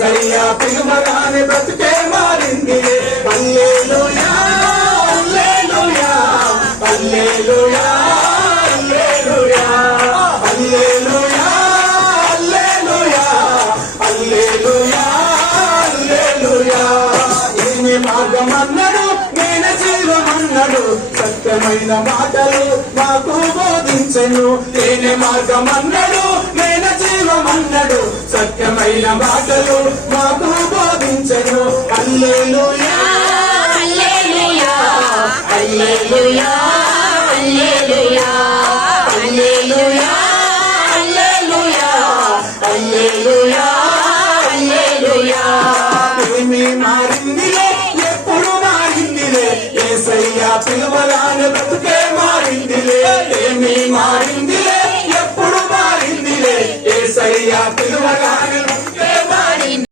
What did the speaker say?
యేసయ్యా పిలువగానే బ్రతుకే మారిందిలే హల్లెలూయా హల్లెలూయా హల్లెలూయా హల్లెలూయా హల్లెలూయా హల్లెలూయా హల్లెలూయా హల్లెలూయా ఈమె మార్గమన్నాడు నేను జీవమన్నాడు సత్యమైన మాటలు మాకు బోధించెను నేనే మార్గమన్నాడు నేను జీవమన్నాడు సత్యమైన మాటలు మాకు బోధించెను హల్లెలూయా హల్లెలూయా హల్లెలూయా హల్లెలూయా హల్లెలూయా హల్లెలూయా హల్లెలూయా హల్లెలూయా ఏమి మారిందిలే ఎప్పుడు మారిందిలే యేసయ్యా పిలువగానే బ్రతుకే మారిందిలే ఏమి మారిందిలే ఎప్పుడు మారిందిలే యేసయ్యా పిలువగానే